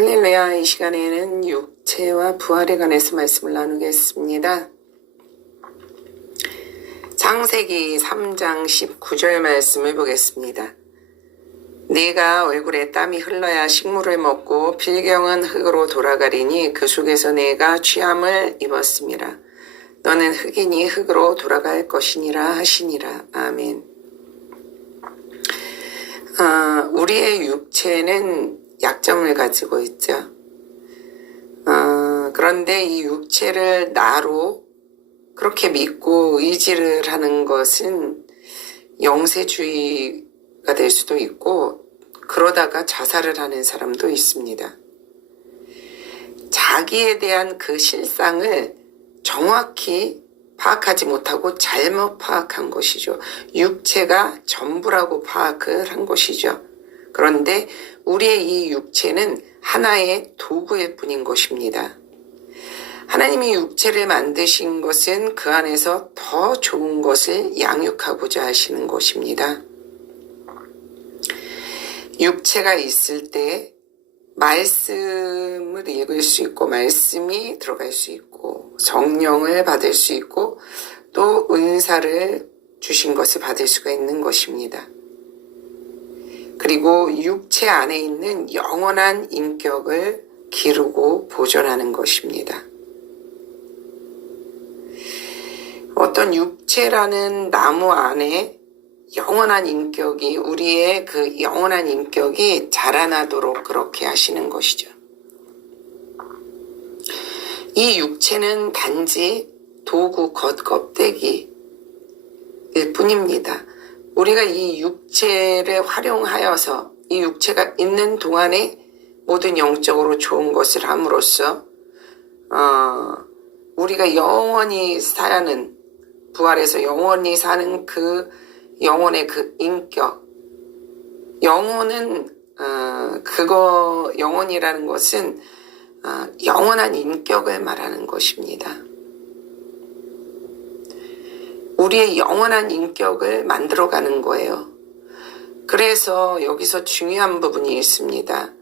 할렐루야. 이 시간에는 육체와 부활에 관해서 말씀을 나누겠습니다. 창세기 3장 19절 말씀을 보겠습니다. 네가 얼굴에 땀이 흘러야 식물을 먹고 필경은 흙으로 돌아가리니 그 속에서 네가 취함을 입었음이라. 너는 흙이니 흙으로 돌아갈 것이니라 하시니라. 아멘. 우리의 육체는 약점을 가지고 있죠. 그런데 이 육체를 나로 그렇게 믿고 의지를 하는 것은 영세주의가 될 수도 있고, 그러다가 자살을 하는 사람도 있습니다. 자기에 대한 그 실상을 정확히 파악하지 못하고 잘못 파악한 것이죠. 육체가 전부라고 파악을 한 것이죠. 그런데 우리의 이 육체는 하나의 도구일 뿐인 것입니다. 하나님이 육체를 만드신 것은 그 안에서 더 좋은 것을 양육하고자 하시는 것입니다. 육체가 있을 때 말씀을 읽을 수 있고, 말씀이 들어갈 수 있고, 성령을 받을 수 있고, 또 은사를 주신 것을 받을 수가 있는 것입니다. 그리고 육체 안에 있는 영원한 인격을 기르고 보존하는 것입니다. 어떤 육체라는 나무 안에 영원한 인격이, 우리의 그 영원한 인격이 자라나도록 그렇게 하시는 것이죠. 이 육체는 단지 도구, 겉껍데기일 뿐입니다. 우리가 이 육체를 활용하여서 이 육체가 있는 동안에 모든 영적으로 좋은 것을 함으로써 우리가 영원히 사는, 부활해서 영원히 사는 그 영혼의 그 인격, 영혼은 영혼이라는 것은 영원한 인격을 말하는 것입니다. 우리의 영원한 인격을 만들어가는 거예요. 그래서 여기서 중요한 부분이 있습니다.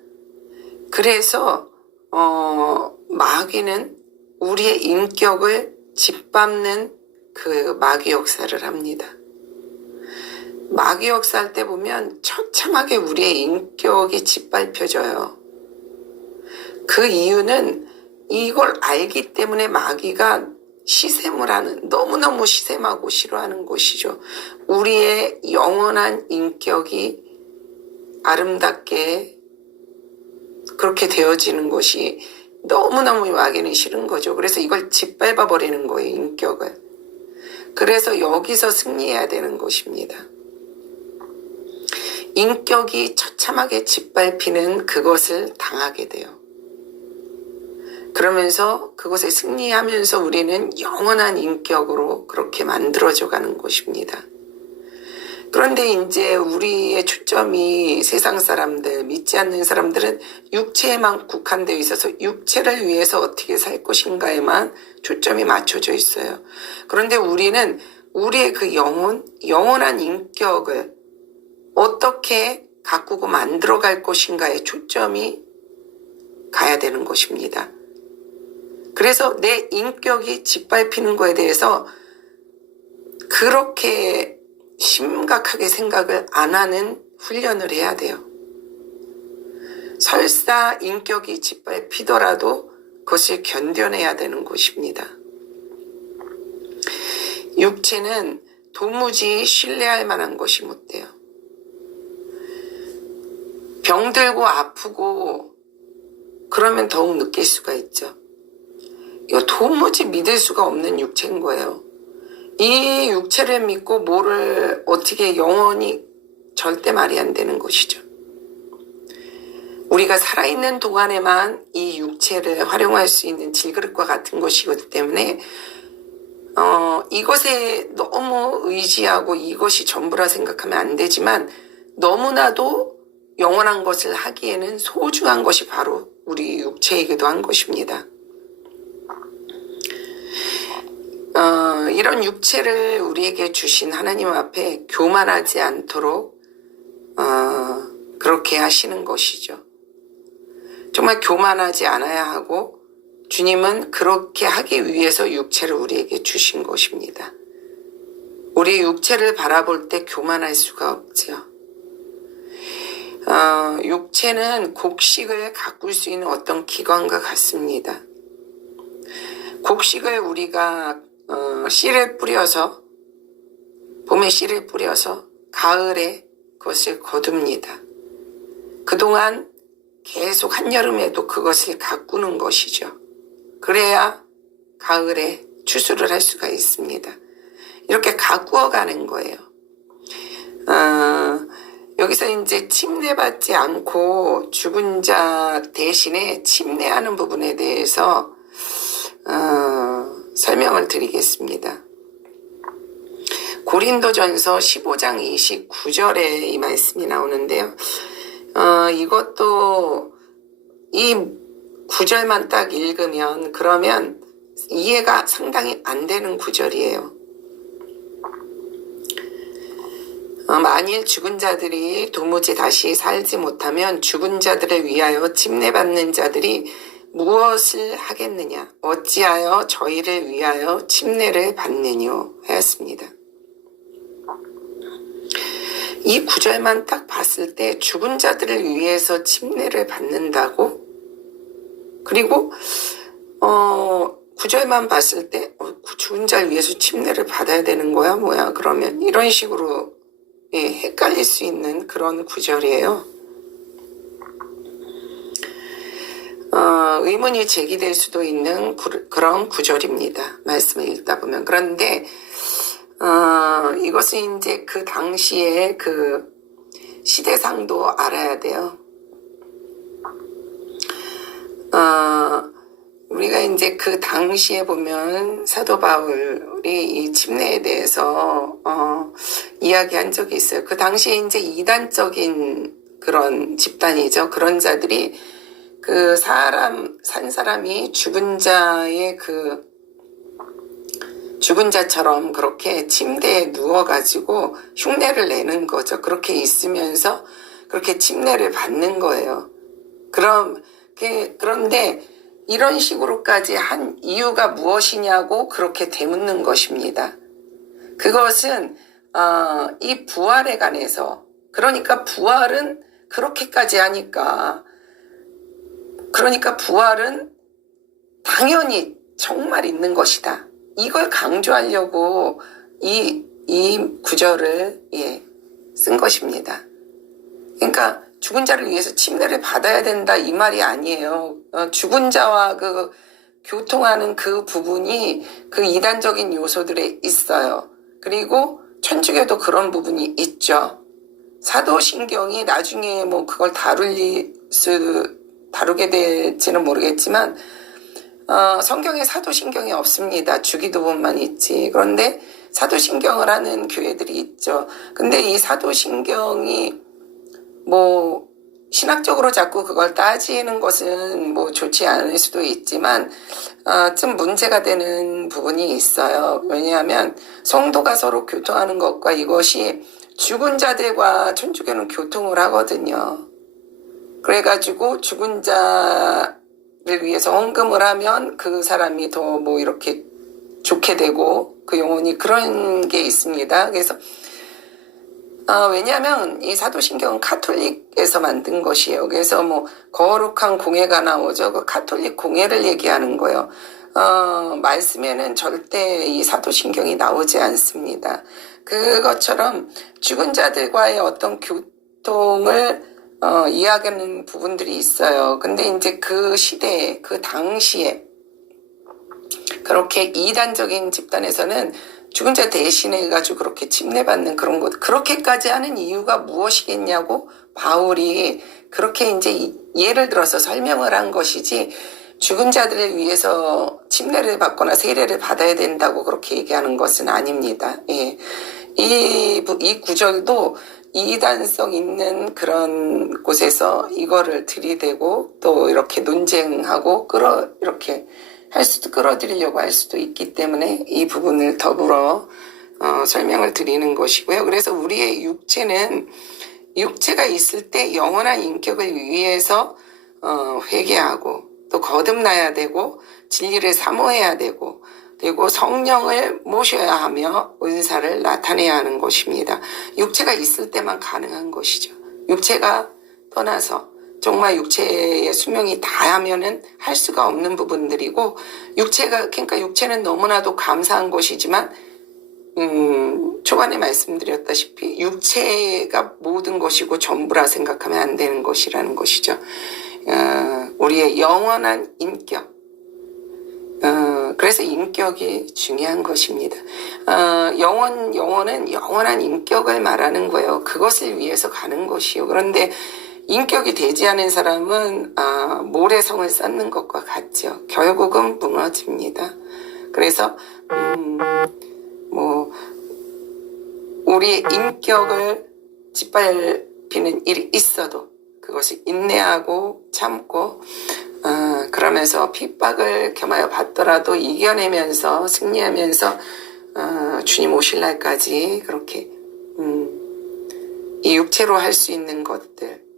그래서 마귀는 우리의 인격을 짓밟는 그 마귀 역사를 합니다. 마귀 역사할 때 보면 처참하게 우리의 인격이 짓밟혀져요. 그 이유는 이걸 알기 때문에 마귀가 시샘을 하는, 너무너무 시샘하고 싫어하는 것이죠. 우리의 영원한 인격이 아름답게 그렇게 되어지는 것이 너무너무 마귀는 싫은 거죠. 그래서 이걸 짓밟아 버리는 거예요, 인격을. 그래서 여기서 승리해야 되는 것입니다. 인격이 처참하게 짓밟히는 그것을 당하게 돼요. 그러면서 그것에 승리하면서 우리는 영원한 인격으로 그렇게 만들어져 가는 것입니다. 그런데 이제 우리의 초점이 세상 사람들, 믿지 않는 사람들은 육체에만 국한되어 있어서 육체를 위해서 어떻게 살 것인가에만 초점이 맞춰져 있어요. 그런데 우리는 우리의 그 영원한 인격을 어떻게 가꾸고 만들어갈 것인가에 초점이 가야 되는 것입니다. 그래서 내 인격이 짓밟히는 거에 대해서 그렇게 심각하게 생각을 안 하는 훈련을 해야 돼요. 설사 인격이 짓밟히더라도 그것을 견뎌내야 되는 것입니다. 육체는 도무지 신뢰할 만한 것이 못 돼요. 병들고 아프고 그러면 더욱 느낄 수가 있죠. 이거 도무지 믿을 수가 없는 육체인 거예요. 이 육체를 믿고 뭐를 어떻게 영원히 절대 말이 안 되는 것이죠. 우리가 살아있는 동안에만 이 육체를 활용할 수 있는 질그릇과 같은 것이기 때문에 이것에 너무 의지하고 이것이 전부라 생각하면 안 되지만, 너무나도 영원한 것을 하기에는 소중한 것이 바로 우리 육체이기도 한 것입니다. 이런 육체를 우리에게 주신 하나님 앞에 교만하지 않도록 그렇게 하시는 것이죠. 정말 교만하지 않아야 하고 주님은 그렇게 하기 위해서 육체를 우리에게 주신 것입니다. 우리 육체를 바라볼 때 교만할 수가 없죠. 육체는 곡식을 가꿀 수 있는 어떤 기관과 같습니다. 곡식을 우리가 씨를 뿌려서 봄에 씨를 뿌려서 가을에 그것을 거둡니다. 그동안 계속 한여름에도 그것을 가꾸는 것이죠. 그래야 가을에 추수를 할 수가 있습니다. 이렇게 가꾸어 가는 거예요. 여기서 이제 침례받지 않고 죽은 자 대신에 침례하는 부분에 대해서 설명을 드리겠습니다. 고린도전서 15장 29절에 이 말씀이 나오는데요. 이것도 이 구절만 딱 읽으면 그러면 이해가 상당히 안 되는 구절이에요. 만일 죽은 자들이 도무지 다시 살지 못하면 죽은 자들을 위하여 침례받는 자들이 무엇을 하겠느냐? 어찌하여 저희를 위하여 침례를 받느뇨? 하였습니다. 이 구절만 딱 봤을 때 죽은 자들을 위해서 침례를 받는다고? 그리고 구절만 봤을 때 죽은 자를 위해서 침례를 받아야 되는 거야? 뭐야? 그러면 이런 식으로 헷갈릴 수 있는 그런 구절이에요. 의문이 제기될 수도 있는 그런 구절입니다. 말씀을 읽다 보면. 그런데 이것은 이제 그 당시의 그 시대상도 알아야 돼요. 우리가 이제 그 당시에 보면 사도 바울이 이 침례에 대해서 이야기한 적이 있어요. 그 당시에 이제 이단적인 그런 집단이죠. 그런 자들이 그 산 사람이 죽은 자처럼 그렇게 침대에 누워가지고 흉내를 내는 거죠. 그렇게 있으면서 그렇게 침례를 받는 거예요. 그런데 이런 식으로까지 한 이유가 무엇이냐고 그렇게 되묻는 것입니다. 그것은 이 부활에 관해서, 그러니까 부활은 그렇게까지 하니까, 그러니까 부활은 당연히 정말 있는 것이다. 이걸 강조하려고 이 구절을 쓴 것입니다. 그러니까 죽은 자를 위해서 침례를 받아야 된다 이 말이 아니에요. 죽은 자와 그 교통하는 그 부분이 그 이단적인 요소들에 있어요. 그리고 천주교도 그런 부분이 있죠. 사도신경이 나중에 뭐 그걸 다루게 될지는 모르겠지만 성경에 사도신경이 없습니다. 주기도문만 있지. 그런데 사도신경을 하는 교회들이 있죠. 근데 이 사도신경이 뭐 신학적으로 자꾸 그걸 따지는 것은 뭐 좋지 않을 수도 있지만 좀 문제가 되는 부분이 있어요. 왜냐하면 성도가 서로 교통하는 것과 이것이 죽은 자들과 천주교는 교통을 하거든요. 그래가지고 죽은 자를 위해서 헌금을 하면 그 사람이 더 뭐 이렇게 좋게 되고 그 영혼이 그런 게 있습니다. 그래서 왜냐하면 이 사도신경은 카톨릭에서 만든 것이에요. 그래서 뭐 거룩한 공예가 나오죠. 그 카톨릭 공예를 얘기하는 거예요. 말씀에는 절대 이 사도신경이 나오지 않습니다. 그것처럼 죽은 자들과의 어떤 교통을 이야기하는 부분들이 있어요. 근데 이제 그 시대에, 그 당시에 그렇게 이단적인 집단에서는 죽은 자 대신해가지고 그렇게 침례받는 그런 것, 그렇게까지 하는 이유가 무엇이겠냐고 바울이 그렇게 이제 예를 들어서 설명을 한 것이지, 죽은 자들을 위해서 침례를 받거나 세례를 받아야 된다고 그렇게 얘기하는 것은 아닙니다. 예. 이 구절도 이단성 있는 그런 곳에서 이거를 들이대고 또 이렇게 논쟁하고 이렇게 끌어들이려고 할 수도 있기 때문에 이 부분을 더불어 설명을 드리는 것이고요. 그래서 우리의 육체가 있을 때 영원한 인격을 위해서 회개하고 또 거듭나야 되고 진리를 사모해야 되고 그리고 성령을 모셔야 하며 은사를 나타내야 하는 것입니다. 육체가 있을 때만 가능한 것이죠. 육체가 떠나서 정말 육체의 수명이 다하면은 할 수가 없는 부분들이고 그러니까 육체는 너무나도 감사한 것이지만 초반에 말씀드렸다시피 육체가 모든 것이고 전부라 생각하면 안 되는 것이라는 것이죠. 우리의 영원한 인격. 그래서 인격이 중요한 것입니다. 영혼은 영원한 인격을 말하는 거예요. 그것을 위해서 가는 것이요. 그런데 인격이 되지 않은 사람은 모래성을 쌓는 것과 같죠. 결국은 무너집니다. 그래서 우리의 인격을 짓밟히는 일이 있어도 그것을 인내하고 참고 그러면서 핍박을 겸하여 받더라도 이겨내면서 승리하면서 주님 오실 날까지 그렇게 이 육체로 할 수 있는 것들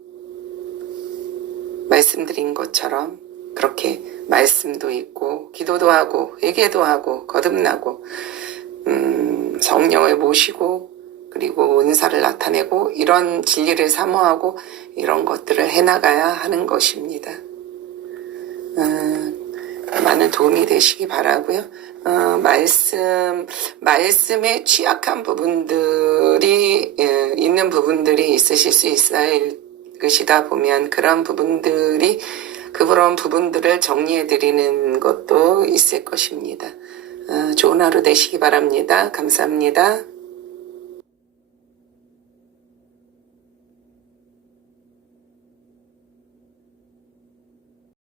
말씀드린 것처럼 그렇게 말씀도 있고 기도도 하고 회개도 하고 거듭나고 성령을 모시고 그리고 은사를 나타내고 이런 진리를 사모하고 이런 것들을 해나가야 하는 것입니다. 많은 도움이 되시기 바라고요. 말씀에 취약한 부분들이 있는 부분들이 있으실 수 있어요. 읽으시다 보면 그런 부분들을 정리해 드리는 것도 있을 것입니다. 좋은 하루 되시기 바랍니다. 감사합니다.